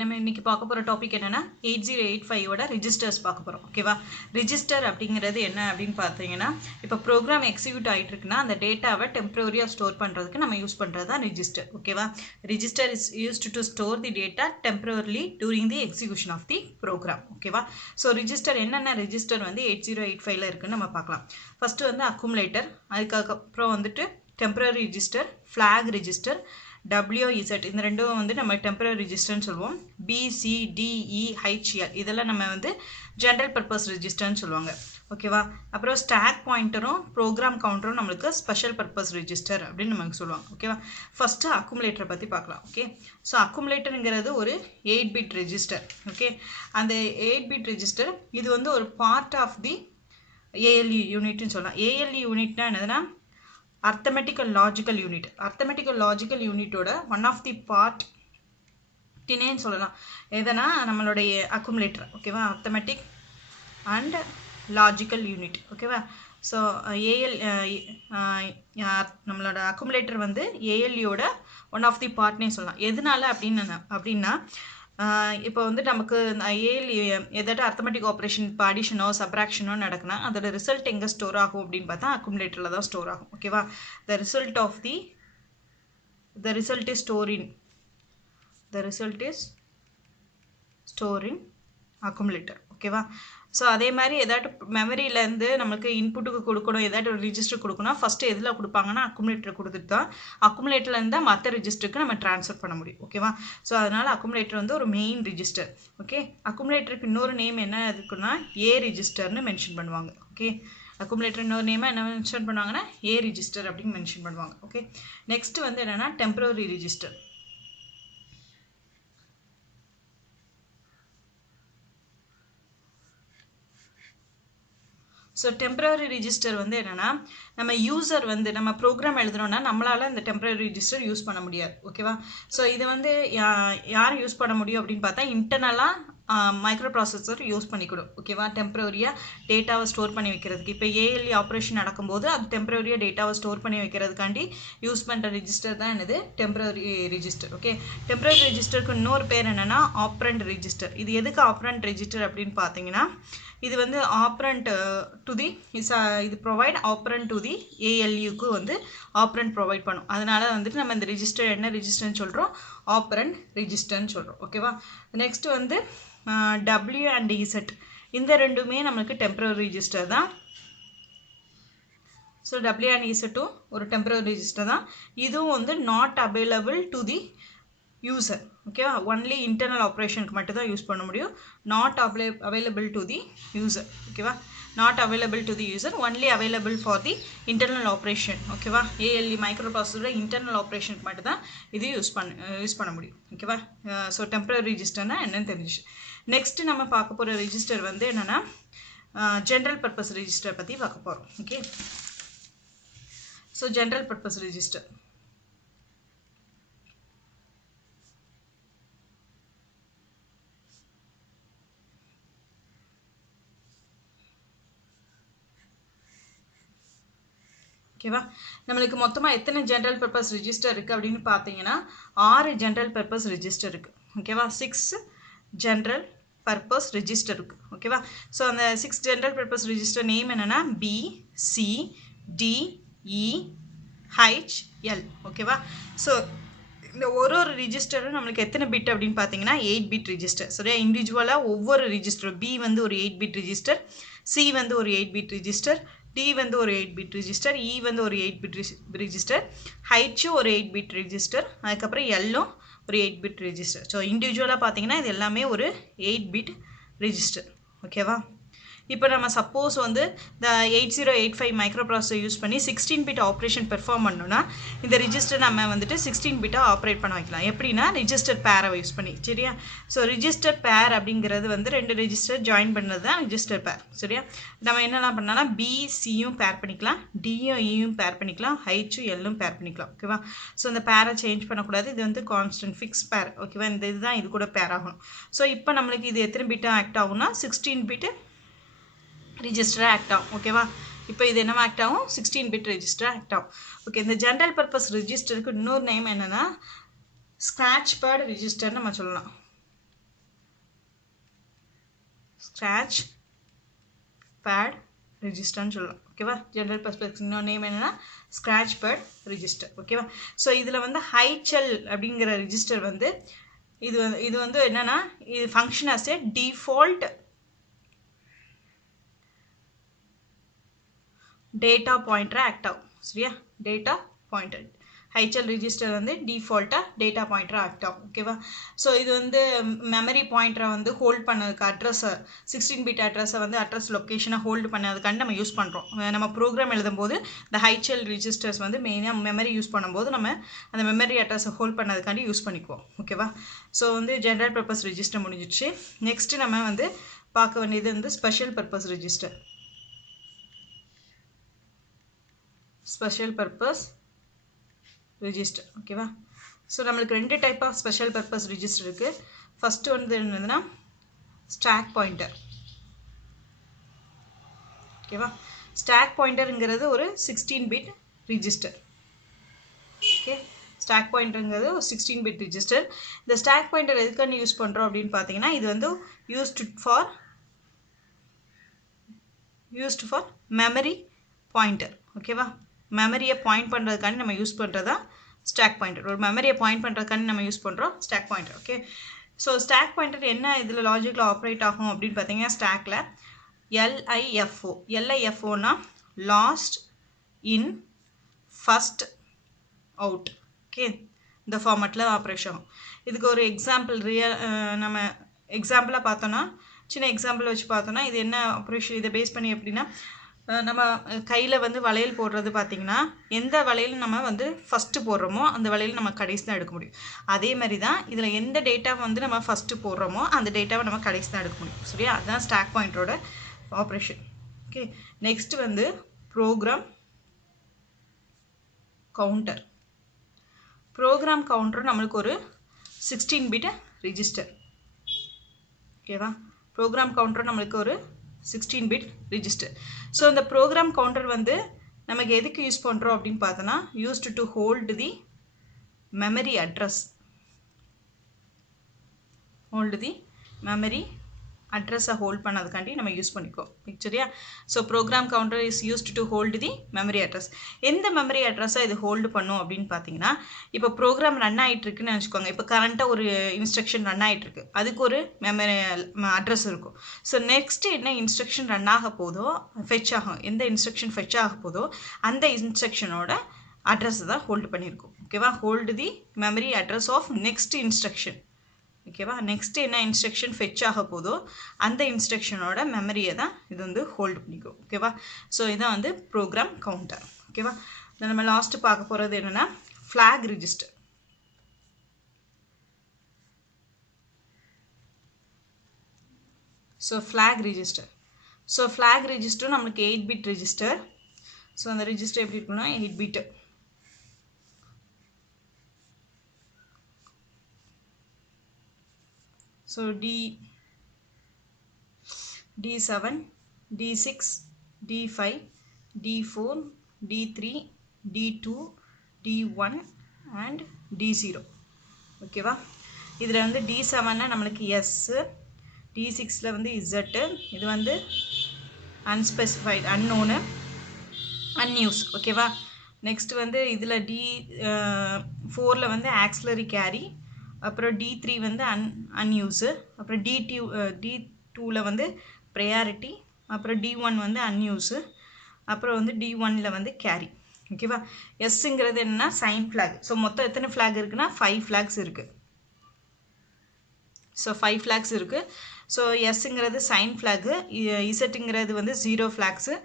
நம்ம இன்னைக்கு பார்க்க போகிற டாபிக் என்னென்னா 8085ஓட ரிஜிஸ்டர்ஸ் பார்க்க போகிறோம். ஓகேவா? ரிஜிஸ்டர் அப்படிங்கிறது என்ன அப்படின்னு பார்த்தீங்கன்னா, இப்போ ப்ரோக்ராம் எக்ஸிக்யூட் ஆகிட்டு இருக்குன்னா அந்த டேட்டாவை டெம்பரரியாக ஸ்டோர் பண்ணுறதுக்கு நம்ம யூஸ் பண்ணுறது தான் ரிஜிஸ்டர். ஓகேவா? Register is used to store the data temporarily during the execution of the program. ஓகேவா? ஸோ ரிஜிஸ்டர் என்னென்ன ரிஜிஸ்டர் வந்து 8085ல் இருக்குன்னு நம்ம பார்க்கலாம். ஃபஸ்ட்டு வந்து அக்குமுலேட்டர், அதுக்கப்புறம் வந்துட்டு temporary register, flag register, WZ இந்த ரெண்டும் வந்து நம்ம டெம்பரரி ரிஜிஸ்டர்னு சொல்லுவோம். BCDEHL இதெல்லாம் நம்ம வந்து ஜென்ரல் பர்பஸ் ரிஜிஸ்டர்னு சொல்லுவாங்க. ஓகேவா? அப்புறம் ஸ்டாக் பாயிண்டரும் ப்ரோக்ராம் கவுண்டரும் நம்மளுக்கு ஸ்பெஷல் பர்பஸ் ரிஜிஸ்டர் அப்படின்னு நமக்கு சொல்லுவாங்க. ஓகேவா? ஃபஸ்ட்டு அக்குமுலேட்டரை பற்றி பார்க்கலாம். ஓகே, ஸோ அக்குமுலேட்டருங்கிறது ஒரு 8-பிட் ரெஜிஸ்டர். ஓகே, அந்த 8-பிட் ரெஜிஸ்டர் இது வந்து ஒரு பார்ட் ஆஃப் தி ALU யூனிட்னு சொல்லலாம். ALU யூனிட்னா என்னதுன்னா arithmetical logical unit. arithmetical logical unitோட ஒன் ஆஃப் தி பார்ட் டினேன்னு சொல்லலாம். எதனா நம்மளுடைய அக்குமுலேட்டர். ஓகேவா? arithmetic and logical unit. ஓகேவா? ஸோ நம்மளோட அக்குமுலேட்டர் வந்து ALUவோட ஒன் ஆஃப் தி பார்ட்னே சொல்லலாம். எதனால அப்படின்னா இப்போ வந்து நமக்கு ALU எதாட்டும் அர்த்தமெட்டிக் ஆப்ரேஷன் இப்போ அடிஷனோ சப்ராக்ஷனோ நடக்குன்னா அதோட ரிசல்ட் எங்கே ஸ்டோர் ஆகும் அப்படின்னு பார்த்தா அக்குமுலேட்டரில் தான் ஸ்டோர் ஆகும். ஓகேவா? The result is store in accumulator. ஓகேவா? ஸோ அதே மாதிரி ஏதாட்டும் மெமரியிலேருந்து நமக்கு இன்புட்டுக்கு கொடுக்கணும், ஏதாட்டும் ஒரு ரிஜிஸ்டர் கொடுக்கணும், ஃபஸ்ட்டு எதில் கொடுப்பாங்கன்னா அக்குமுலேட்டர் கொடுத்துட்டு தான் அக்குமுலேட்டர்லேருந்து தான் மற்ற ரிஜிஸ்டருக்கு நம்ம ட்ரான்ஸ்ஃபர் பண்ண முடியும். ஓகேவா? ஸோ அதனால் அக்குமுலேட்டர் வந்து ஒரு மெயின் ரிஜிஸ்டர். ஓகே, அக்குமுலேட்டருக்கு இன்னொரு நேம் என்ன இருக்குன்னா A ரிஜிஸ்டர்னு மென்ஷன் பண்ணுவாங்க. ஓகே, அக்குமுலேட்டர் இன்னொரு நேமாக என்ன மென்ஷன் பண்ணுவாங்கன்னா A ரிஜிஸ்டர் அப்படின்னு மென்ஷன் பண்ணுவாங்க. ஓகே, நெக்ஸ்ட் வந்து என்னென்னா temporary register. So temporary register வந்து என்னென்னா நம்ம யூசர் வந்து நம்ம ப்ரோக்ராம் எழுதுகிறோன்னா நம்மளால் இந்த டெம்பரரி ரிஜிஸ்டர் யூஸ் பண்ண முடியாது. ஓகேவா? ஸோ இது வந்து யார் யூஸ் பண்ண முடியும் அப்படின்னு பார்த்தா இன்டர்னலாக மைக்ரோ ப்ராசஸர் யூஸ் பண்ணிக்கூடும். ஓகேவா? டெம்பரரியாக டேட்டாவை ஸ்டோர் பண்ணி வைக்கிறதுக்கு. இப்போ ALU ஆப்ரேஷன் நடக்கும்போது அது டெம்பரரியாக டேட்டாவை ஸ்டோர் பண்ணி வைக்கிறதுக்காண்டி யூஸ் பண்ணுற ரிஜிஸ்டர் தான் என்னது டெம்பரரி ரிஜிஸ்டர். ஓகே, டெம்பரரி ரிஜிஸ்டருக்கு இன்னொரு பேர் என்னென்னா ஆப்ரண்ட் ரிஜிஸ்டர். இது எதுக்கு ஆப்ரண்ட் ரிஜிஸ்டர் அப்படின்னு பார்த்தீங்கன்னா இது வந்து ஆப்ரண்ட் டு தி இது ப்ரொவைட் ஆப்ரண்ட் டு தி ALUக்கு வந்து ஆப்ரண்ட் ப்ரொவைட் பண்ணும். அதனால வந்துட்டு நம்ம இந்த ரிஜிஸ்டர் என்ன ரிஜிஸ்டர்னு சொல்கிறோம்? ஆப்ரண்ட் ரிஜிஸ்டர்னு சொல்கிறோம். ஓகேவா? நெக்ஸ்ட் வந்து W அண்ட் Z இந்த ரெண்டுமே நமக்கு டெம்பரரி ரிஜிஸ்டர் தான். ஸோ W அண்ட் Z ஒரு டெம்பரரி ரிஜிஸ்டர் தான். இதுவும் வந்து not available to the user. ஓகேவா? ஒன்லி இன்டர்னல் ஆப்ரேஷனுக்கு மட்டும் தான் யூஸ் பண்ண முடியும். Not available to the user. ஓகேவா? Not available to the user, only available for the internal operation. ஓகேவா? ALU மைக்ரோ ப்ராசஸரோட இன்டர்னல் ஆப்ரேஷனுக்கு மட்டும் தான் இது யூஸ் பண்ண முடியும். ஓகேவா? ஸோ டெம்பரரி ரிஜிஸ்டர்னா என்னன்னு தெரிஞ்சிச்சு. நெக்ஸ்ட்டு நம்ம பார்க்க போகிற ரிஜிஸ்டர் வந்து என்னென்னா ஜென்ரல் பர்பஸ் ரிஜிஸ்டர் பற்றி பார்க்க போகிறோம். Okay, so general purpose register ஓகேவா? நம்மளுக்கு மொத்தமாக எத்தனை ஜென்ரல் பர்பஸ் ரிஜிஸ்டர் இருக்குது அப்படின்னு பார்த்தீங்கன்னா 6 ஜென்ரல் பர்பஸ் ரிஜிஸ்டர் இருக்குது. ஓகேவா? 6 ஜென்ரல் பர்பஸ் ரிஜிஸ்டர் இருக்குது. ஓகேவா? ஸோ அந்த 6 ஜென்ரல் பர்பஸ் ரிஜிஸ்டர் நேம் என்னென்னா BCDEHL. ஓகேவா? ஸோ இந்த ஒரு ரிஜிஸ்டரும் நம்மளுக்கு எத்தனை பிட் அப்படின்னு பார்த்தீங்கன்னா 8-பிட் ரிஜிஸ்டர். சரியா? இண்டிவிஜுவலாக ஒவ்வொரு ரிஜிஸ்டரும் B வந்து ஒரு 8-பிட் ரிஜிஸ்டர், C வந்து ஒரு 8-பிட் ரிஜிஸ்டர், D வந்து ஒரு 8-பிட் ரிஜிஸ்டர், E வந்து ஒரு 8-பிட் ரிஜிஸ்டர், H ஒரு 8-பிட் ரிஜிஸ்டர், அதுக்கப்புறம் L ஒரு 8-பிட் ரிஜிஸ்டர். ஸோ இண்டிவிஜுவலாக பார்த்தீங்கன்னா இது எல்லாமே ஒரு 8-பிட் ரிஜிஸ்டர். ஓகேவா? இப்போ நம்ம சப்போஸ் வந்து இந்த 8085 மைக்ரோ ப்ராசஸர் யூஸ் பண்ணி 16-பிட் ஆப்ரேஷன் பெர்ஃபார்ம் பண்ணோன்னா இந்த ரிஜிஸ்டர் நம்ம வந்துட்டு 16-பிட்டாக ஆப்ரேட் பண்ண வைக்கலாம். எப்படின்னா ரிஜிஸ்டர் பேரை யூஸ் பண்ணி. சரியா? ஸோ ரிஜிஸ்டர் பேர் அப்படிங்கிறது வந்து 2 ரிஜிஸ்டர் ஜாயின் பண்ணது தான் ரிஜிஸ்டர் பேர். சரியா? நம்ம என்னெல்லாம் பண்ணலாம்? BCயும் பேர் பண்ணிக்கலாம், Dயும் Eயும் பேர் பண்ணிக்கலாம், Hயும் Lயும் பேர் பண்ணிக்கலாம். ஓகேவா? ஸோ இந்த பேரை சேஞ்ச் பண்ணக்கூடாது. இது வந்து கான்ஸ்டன்ட் ஃபிக்ஸ் பேர். ஓகேவா? இந்த இதுதான் இது கூட பேர் ஆகணும். ஸோ இப்போ நம்மளுக்கு இது எத்தனை பிட்டாக ஆக்ட் ஆகும்னா 16-பிட்டு ரிஜிஸ்டர் ஆக்ட் ஆகும். ஓகேவா? இப்போ இது என்னவா ஆக்ட் ஆகும்? 16-பிட் ரிஜிஸ்டர் ஆக்ட் ஆகும். ஓகே, இந்த ஜென்ரல் பர்பஸ் ரிஜிஸ்டருக்கு இன்னொரு நேம் என்னென்னா ஸ்க்ராட்ச் பேட் ரிஜிஸ்டர்னு நம்ம சொல்லலாம். ஸ்க்ராட்ச் பேட் ரெஜிஸ்டர்னு சொல்லலாம். ஓகேவா? ஜென்ரல் பர்பஸ் இன்னொரு நேம் என்னென்னா ஸ்க்ராட்ச் பேட் ரிஜிஸ்டர். ஓகேவா? ஸோ இதில் வந்து ஹைச்செல் அப்படிங்கிற ரிஜிஸ்டர் வந்து இது வந்து என்னென்னா இது function as a default data பாயிண்டராக ஆக்ட் ஆகும். சரியா? டேட்டா பாயிண்டர் ஹைச்சல் ரிஜிஸ்டர் வந்து டிஃபால்ட்டாக டேட்டா பாயிண்டராக ஆக்ட் ஆகும். ஓகேவா? ஸோ இது வந்து மெமரி பாயிண்டரை வந்து ஹோல்ட் பண்ணதுக்கு அட்ரஸை 16 பிட் அட்ரஸை வந்து அட்ரஸ் லொக்கேஷனை ஹோல்டு பண்ணதுக்காண்டி நம்ம யூஸ் பண்ணுறோம். நம்ம ப்ரோக்ராம் எழுதும்போது இந்த ஹைச்சல் ரிஜிஸ்டர்ஸ் வந்து மெயினாக மெமரி யூஸ் பண்ணும்போது நம்ம அந்த மெமரி அட்ரஸை ஹோல்ட் பண்ணதுக்காண்டி யூஸ் பண்ணிக்குவோம். ஓகேவா? ஸோ வந்து ஜென்ரல் பர்பஸ் ரிஜிஸ்டர் முடிஞ்சிடுச்சு. நெக்ஸ்ட்டு நம்ம வந்து பார்க்க வேண்டியது வந்து special purpose register. Special purpose register. ஓகேவா? ஸோ நம்மளுக்கு 2 type of special purpose register இருக்குது. ஃபஸ்ட்டு வந்து என்னதுன்னா ஸ்டாக் பாயிண்டர். ஓகேவா? ஸ்டாக் பாயிண்டருங்கிறது ஒரு 16 பிட் ரிஜிஸ்டர். ஓகே, ஸ்டாக் பாயிண்டருங்கிறது ஒரு 16 பிட் ரிஜிஸ்டர். இந்த ஸ்டாக் பாயிண்டர் எதுக்காண்டி யூஸ் பண்ணுறோம் அப்படின்னு பார்த்தீங்கன்னா இது வந்து யூஸ்டு ஃபார் மெமரி பாயிண்டர். ஓகேவா? மெமரியை பாயிண்ட் பண்ணுறதுக்காண்டி நம்ம யூஸ் பண்ணுறதா ஸ்டாக் பாயிண்டர். ஒரு மெமரியை பாயிண்ட் பண்ணுறதுக்காண்டி நம்ம யூஸ் பண்ணுறோம் stack pointer. Okay, so stack pointer என்ன இதில் லாஜிக்கில் ஆப்ரேட் ஆகும் அப்படின்னு பார்த்தீங்கன்னா ஸ்டாக்கில் LIFOனா last in first out. Okay, இந்த ஃபார்மேட்டில் ஆப்ரேஷன் ஆகும். இதுக்கு ஒரு எக்ஸாம்பிள் நம்ம எக்ஸாம்பிளாக பார்த்தோன்னா சின்ன எக்ஸாம்பிள் வச்சு பார்த்தோன்னா இது என்ன ஆப்ரேஷன் இதை பேஸ் பண்ணி எப்படின்னா நம்ம கையில் வந்து வளையல் போடுறது பார்த்திங்கன்னா எந்த வளையல் நம்ம வந்து ஃபஸ்ட்டு போடுறோமோ அந்த வளையல் நம்ம கடைசி தான் எடுக்க முடியும். அதே மாதிரி தான் இதில் எந்த டேட்டா வந்து நம்ம ஃபஸ்ட்டு போடுறோமோ அந்த டேட்டாவை நம்ம கடைசி தான் எடுக்க முடியும். சரியா? அதுதான் ஸ்டாக் பாயிண்டரோட ஆப்ரேஷன். ஓகே, நெக்ஸ்ட் வந்து ப்ரோக்ராம் கவுண்டர். ப்ரோக்ராம் கவுண்டர் நம்மளுக்கு ஒரு 16 பிட் ரிஜிஸ்டர். ஓகேவா? ப்ரோக்ராம் கவுண்டர் நம்மளுக்கு ஒரு 16 பிட் ரிஜிஸ்டர். ஸோ இந்த ப்ரோக்ராம் கவுண்டர் வந்து நமக்கு எதுக்கு யூஸ் பண்ணுறோம் அப்படின்னு பார்த்தோன்னா used to hold the memory address. அட்ரஸை ஹோல்ட் பண்ணதுக்காண்டி நம்ம யூஸ் பண்ணிக்கோ. சரியா? So program counter is used to hold the memory address. எந்த மெமரி அட்ரஸை இது ஹோல்டு பண்ணும் அப்படின்னு பார்த்தீங்கன்னா இப்போ ப்ரோக்ராம் ரன் ஆகிட்டுருக்குன்னு நினச்சிக்கோங்க. இப்போ கரண்ட்டாக ஒரு இன்ஸ்ட்ரக்ஷன் ரன் ஆகிட்டுருக்கு, அதுக்கு ஒரு மெமரி அட்ரஸ் இருக்கும். ஸோ நெக்ஸ்ட்டு என்ன இன்ஸ்ட்ரக்ஷன் ரன் ஆக போதோ ஃபெச் ஆகும், எந்த இன்ஸ்ட்ரக்ஷன் ஃபெச் ஆக போதோ அந்த இன்ஸ்ட்ரக்ஷனோட அட்ரஸ் தான் ஹோல்டு பண்ணியிருக்கும். ஓகேவா? Hold the memory address of next instruction. ஓகேவா? நெக்ஸ்ட் என்ன இன்ஸ்ட்ரக்ஷன் ஃபெச் ஆக போதோ அந்த இன்ஸ்ட்ரக்ஷனோட மெமரியை தான் இது வந்து ஹோல்டு பண்ணிக்கும். ஓகேவா? ஸோ இதான் வந்து ப்ரோக்ராம் கவுண்டர். ஓகேவா? நம்ம லாஸ்ட்டு பார்க்க போகிறது என்னென்னா flag register. So flag register நம்மளுக்கு 8 பிட் ரிஜிஸ்டர். ஸோ அந்த ரிஜிஸ்டர் எப்படி இருக்குன்னா 8 பிட்டு. So D7, D6, D5, D4, D3, D2, D1 and D0. ஓகேவா? இதில் வந்து D7னா நம்மளுக்கு S, D6ல் வந்து Z, இது வந்து அன்ஸ்பெசிஃபைடு அன்னோனு அன்யூஸ். ஓகேவா? நெக்ஸ்ட் வந்து இதில் D4ல் வந்து ஆக்சிலரி கேரி, அப்புறம் D3 வந்து அன்யூஸு, அப்புறம் D2ல் வந்து ப்ரையாரிட்டி, அப்புறம் D1 வந்து அன்யூஸு, அப்புறம் வந்து D1ல் வந்து கேரி. ஓகேவா? எஸ்ஸுங்கிறது என்னன்னா சைன் ஃப்ளாக். ஸோ மொத்தம் எத்தனை ஃப்ளாக் இருக்குன்னா 5 ஃப்ளாக்ஸ் இருக்குது. ஸோ 5 ஃப்ளாக்ஸ் இருக்குது. ஸோ எஸ்ஸுங்கிறது சைன் ஃப்ளாகு, இசட்டுங்கிறது வந்து 0 ஃப்ளாக்ஸு,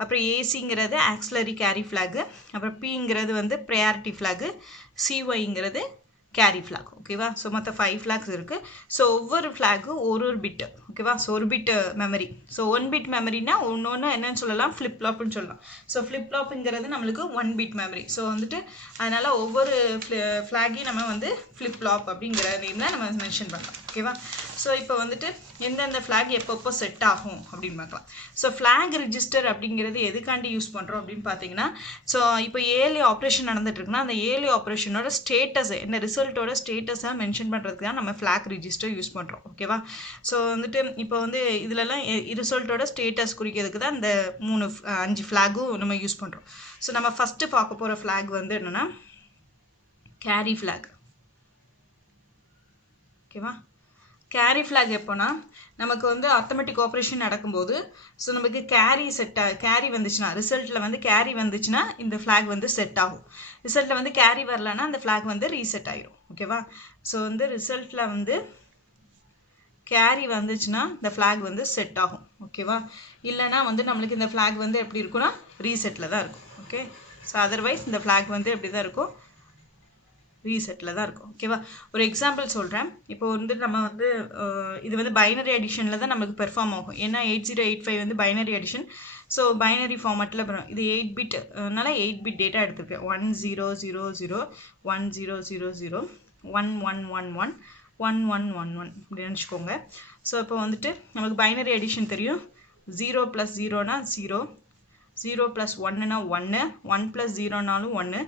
அப்புறம் ஏசிங்கிறது ஆக்சிலரி கேரி ஃப்ளாகு, அப்புறம் பிங்கிறது வந்து ப்ரையாரிட்டி ஃப்ளாகு, சிஒய்ங்கிறது கேரி ஃப்ளாக். ஓகேவா? ஸோ மொத்தம் 5 ஃப்ளாக்ஸ் இருக்குது. ஸோ ஒவ்வொரு ஃப்ளாகு ஒரு பிட்டு. ஓகேவா? ஸோ ஒரு பிட் மெமரி. ஸோ 1 பிட் மெமரினா ஒன்று என்னன்னு சொல்லலாம் ஃப்ளிப் ஃப்ளாப்னு சொல்லலாம். ஸோ ஃப்ளிப் ஃப்ளாப்புங்கிறது நம்மளுக்கு 1 பிட் மெமரி. ஸோ வந்துட்டு அதனால் ஒவ்வொரு ஃப்ளாகையும் நம்ம வந்து ஃப்ளிப் ஃப்ளாப் அப்படிங்கிற நேமில் நம்ம மென்ஷன் பண்ணலாம். ஓகேவா? ஸோ இப்போ வந்துட்டு எந்தெந்த ஃப்ளாக் எப்பப்போ செட் ஆகும் அப்படின்னு பார்க்கலாம். ஸோ ஃப்ளாக் ரிஜிஸ்டர் அப்படிங்கிறது எதுக்காண்டி யூஸ் பண்ணுறோம் அப்படின்னு பார்த்தீங்கன்னா, ஸோ இப்போ ஏஎல்ஏ ஆப்ரேஷன் நடந்துட்டுருக்குன்னா அந்த ஏஎல்ஏ ஆப்ரேஷனோட ஸ்டேட்டஸ் என்ன ரிசல்ட்டோட ஸ்டேட்டஸை மென்ஷன் பண்ணுறதுக்கு தான் நம்ம ஃப்ளாக் ரிஜிஸ்டர் யூஸ் பண்ணுறோம். ஓகேவா? ஸோ வந்துட்டு இப்போ வந்து இதிலலாம் ரிசல்ட்டோட ஸ்டேட்டஸ் குறிக்கிறதுக்கு தான் இந்த 5 ஃப்ளாகும் நம்ம யூஸ் பண்ணுறோம். ஸோ நம்ம ஃபஸ்ட்டு பார்க்க போகிற ஃப்ளாக் வந்து என்னென்னா கேரி ஃப்ளாக். ஓகேவா? கேரி ஃப்ளாக் எப்போனா நமக்கு வந்து அர்த்தமெட்டிக் ஆப்ரேஷன் நடக்கும்போது ஸோ நமக்கு கேரி வந்துச்சுன்னா ரிசல்ட்டில் வந்து கேரி வந்துச்சுன்னா இந்த ஃப்ளாக் வந்து செட் ஆகும். ரிசல்ட்டில் வந்து கேரி வரலன்னா அந்த ஃப்ளாக் வந்து ரீசெட் ஆகிடும். ஓகேவா? ஸோ வந்து ரிசல்ட்டில் வந்து கேரி வந்துச்சுன்னா இந்த ஃப்ளாக் வந்து செட் ஆகும். ஓகேவா? இல்லைனா வந்து நம்மளுக்கு இந்த ஃப்ளாக் வந்து எப்படி இருக்குன்னா ரீசெட்டில் தான் இருக்கும். ஓகே? ஸோ அதர்வைஸ் இந்த ஃப்ளாக் வந்து எப்படி தான் இருக்கும், ரீசெட்டில் தான் இருக்கும். ஓகேவா? ஒரு எக்ஸாம்பிள் சொல்கிறேன். இப்போ வந்து நம்ம வந்து இது வந்து பைனரி அடிஷனில் தான் நமக்கு பெர்ஃபார்ம் ஆகும். ஏன்னா 8085 வந்து பைனரி அடிஷன். ஸோ பைனரி ஃபார்மேட்டில் வரும். இது 8 பிட்னால 8 பிட் டேட்டா எடுத்துருக்கேன். 1000 1000 1111 1111 அப்படின்னு நினச்சிக்கோங்க. ஸோ இப்போ வந்துட்டு நமக்கு பைனரி அடிஷன் தெரியும். 0 + 0னா 0, 0 + 1னா 1, 1 + 0னாலும் 1,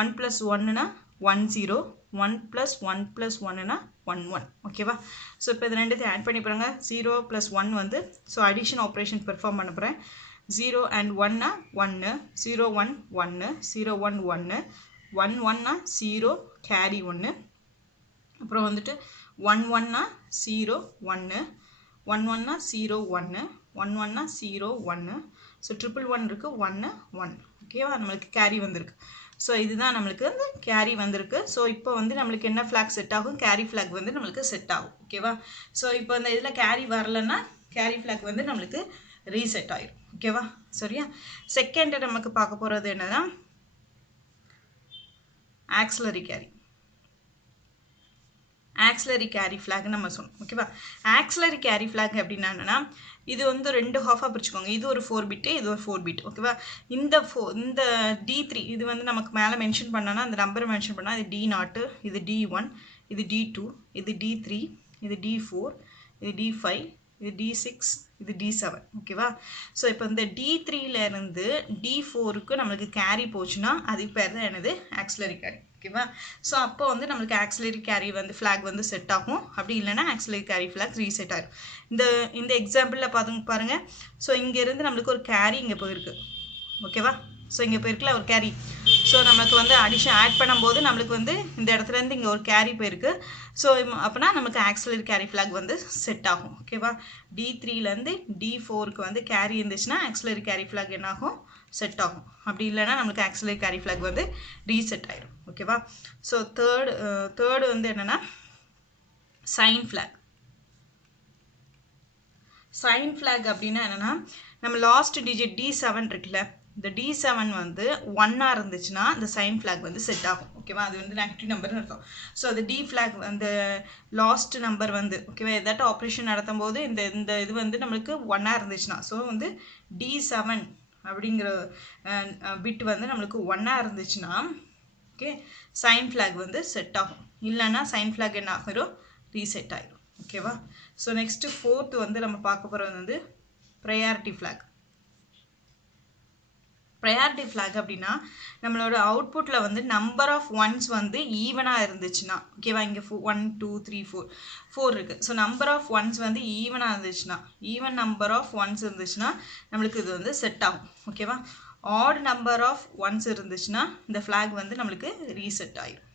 1 + 1னா 10, 1 + 1 + 1னா 11. ஓகேவா? ஸோ இப்போ இது ரெண்டுத்தையும் ஆட் பண்ணி பாருங்க. 0 + 1 வந்து ஸோ அடிஷன் ஆப்ரேஷன் பெர்ஃபார்ம் பண்ண போகிறேன். 0 and 1னா 1, 0 1 1, 0 1 1, 1 1னா 0 கேரி 1, அப்புறம் வந்துட்டு 1 1னா 0 1, 1 1னா 0 1, 1 1னா 0 1, ஸோ 111 இருக்குது 1 1. ஓகேவா? நம்மளுக்கு கேரி வந்திருக்கு. ஸோ இதுதான் நம்மளுக்கு வந்து கேரி வந்திருக்கு. ஸோ இப்போ வந்து நம்மளுக்கு என்ன ஃப்ளாக் செட் ஆகும், கேரி ஃப்ளாக் வந்து நம்மளுக்கு செட் ஆகும். ஓகேவா? ஸோ இப்போ இந்த இதில் கேரி வரலன்னா கேரி ஃப்ளாக் வந்து நம்மளுக்கு ரீசெட் ஆயிடும். ஓகேவா? சரியா? செகண்ட் நமக்கு பார்க்க போகிறது என்னன்னா auxiliary carry. Auxiliary carry flag நம்ம சொன்னோம். ஓகேவா? ஆக்சிலரி கேரி ஃப்ளாக் அப்படின்னா என்னன்னா இது வந்து 2 ஹாஃபாக பிரிச்சுக்கோங்க. இது ஒரு 4 பிட்டு, இது ஒரு 4 பிட். ஓகேவா? இந்த D3 இது வந்து நமக்கு மேலே மென்ஷன் பண்ணோன்னா அந்த நம்பரை மென்ஷன் பண்ணால் இது D0, இது D1, இது D2, இது D3, இது D4, இது D5, இது D6, இது D7. ஓகேவா? ஸோ இப்போ இந்த D3லேருந்து D4க்கு நம்மளுக்கு கேரி போச்சுன்னா அதுக்கு பேர் தான் என்னது ஆக்சிலரி கேரி. ஓகேவா? ஸோ அப்போ வந்து நம்மளுக்கு ஆக்சிலரி கேரி வந்து ஃப்ளாக் வந்து செட் ஆகும். அப்படி இல்லைன்னா ஆக்சிலரி கேரி ஃப்ளாக் ரீசெட் ஆகிடும். இந்த எக்ஸாம்பிளில் பாருங்கள். ஸோ இங்கேருந்து நம்மளுக்கு ஒரு கேரி இங்கே போயிருக்கு. ஓகேவா? ஸோ இங்கே போயிருக்குல ஒரு கேரி. ஸோ நமக்கு வந்து அடிஷன் ஆட் பண்ணும்போது நம்மளுக்கு வந்து இந்த இடத்துலேருந்து இங்கே ஒரு கேரி போயிருக்கு. ஸோ அப்போனா நமக்கு ஆக்சிலரி கேரி ஃப்ளாக் வந்து செட் ஆகும். ஓகேவா? D3லேருந்து D4க்கு வந்து கேரி இருந்துச்சுன்னா ஆக்சிலரி கேரி ஃப்ளாக் என்ன ஆகும், செட் ஆகும். அப்படி இல்லைன்னா நம்மளுக்கு ஆக்சிலரி கேரி ஃப்ளாக் வந்து ரீசெட் ஆகிடும். ஓகேவா? ஸோ தேர்டு வந்து என்னென்னா சைன் ஃப்ளாக். சைன் ஃப்ளாக் அப்படின்னா என்னென்னா நம்ம லாஸ்ட் டிஜிட் D7 இருக்குல்ல, இந்த D7 வந்து 1ஆக இருந்துச்சுன்னா இந்த சைன் ஃப்ளாக் வந்து செட் ஆகும். ஓகேவா? அது வந்து நெகட்டிவ் நம்பர்னு அர்த்தம். ஸோ அது D ஃப்ளாக் அந்த லாஸ்ட் நம்பர் வந்து ஓகேவா ஏதாட்டும் ஆப்ரேஷன் நடத்தும் போது இந்த இது வந்து நம்மளுக்கு 1ஆக இருந்துச்சுன்னா ஸோ வந்து D7 அப்படிங்கிற பிட் வந்து நம்மளுக்கு 1ஆக இருந்துச்சுன்னா ஓகே சைன் ஃப்ளாக் வந்து செட் ஆகும். இல்லைன்னா சைன் ஃப்ளாக் என்ன ஆகிரும், ரீசெட் ஆகிடும். ஓகேவா? ஸோ நெக்ஸ்ட்டு ஃபோர்த்து வந்து நம்ம பார்க்க போகிறது வந்து ப்ரையாரிட்டி ஃப்ளாக். ப்ரையாரிட்டி ஃப்ளாக் அப்படின்னா நம்மளோட அவுட்புட்டில் வந்து நம்பர் ஆஃப் ஒன்ஸ் வந்து ஈவனாக இருந்துச்சுன்னா ஓகேவா? இங்கே 1 2 3 4 இருக்குது. ஸோ நம்பர் ஆஃப் ஒன்ஸ் வந்து ஈவனாக இருந்துச்சுன்னா ஈவன் நம்பர் ஆஃப் ஒன்ஸ் இருந்துச்சுன்னா நம்மளுக்கு இது வந்து செட் ஆகும். ஓகேவா? ஆட் நம்பர் ஆஃப் ஒன்ஸ் இருந்துச்சுன்னா இந்த ஃப்ளாக் வந்து நம்மளுக்கு ரீசெட் ஆகிடும்.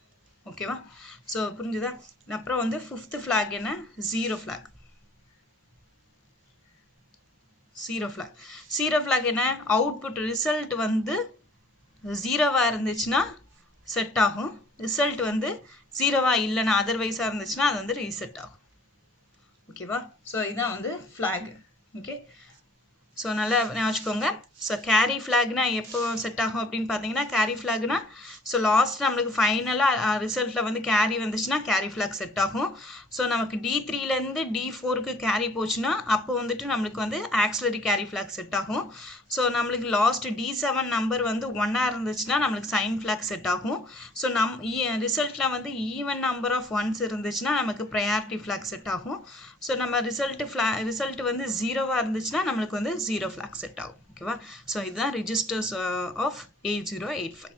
ஓகேவா? ஸோ புரிஞ்சுதா? அப்புறம் வந்து ஃபிஃப்த்து ஃப்ளாக் என்ன, ஜீரோ ஃப்ளாக். ஜீரோ ஃப்ளாக் என்ன, அவுட்புட் ரிசல்ட் வந்து ஜீரோவாக இருந்துச்சுன்னா செட் ஆகும். ரிசல்ட் வந்து ஜீரோவாக இல்லைன்னா அதர்வைஸாக இருந்துச்சுன்னா அது வந்து ரீசெட் ஆகும். ஓகேவா? ஸோ இதுதான் வந்து ஃப்ளாக். ஓகே, ஸோ நல்லா வச்சுக்கோங்க. ஸோ கேரி ஃப்ளாக்னா எப்போ செட் ஆகும் அப்படின்னு பார்த்தீங்கன்னா கேரி ஃப்ளாக்னா ஸோ லாஸ்ட் நம்மளுக்கு ஃபைனலாக ரிசல்ட்டில் வந்து கேரி வந்துச்சுன்னா கேரி ஃப்ளாக் செட் ஆகும். ஸோ நமக்கு D3லேருந்து D4க்கு கேரி போச்சுன்னா அப்போ வந்துட்டு நம்மளுக்கு வந்து ஆக்சிலரி கேரி ஃப்ளாக் செட் ஆகும். ஸோ நம்மளுக்கு லாஸ்ட் D7 நம்பர் வந்து 1ஆக இருந்துச்சுன்னா நம்மளுக்கு சைன் ஃப்ளாக் செட் ஆகும். ஸோ ரிசல்ட்டில் வந்து ஈவன் நம்பர் ஆஃப் ஒன்ஸ் இருந்துச்சுன்னா நமக்கு ப்ரையாரிட்டி ஃப்ளாக் செட் ஆகும். ஸோ நம்ம ரிசல்ட் வந்து 0வாக இருந்துச்சுன்னா நம்மளுக்கு வந்து 0 ஃப்ளாக் செட் ஆகும். ஓகேவா? ஸோ இதுதான் ரிஜிஸ்டர்ஸ் ஆஃப் 8085.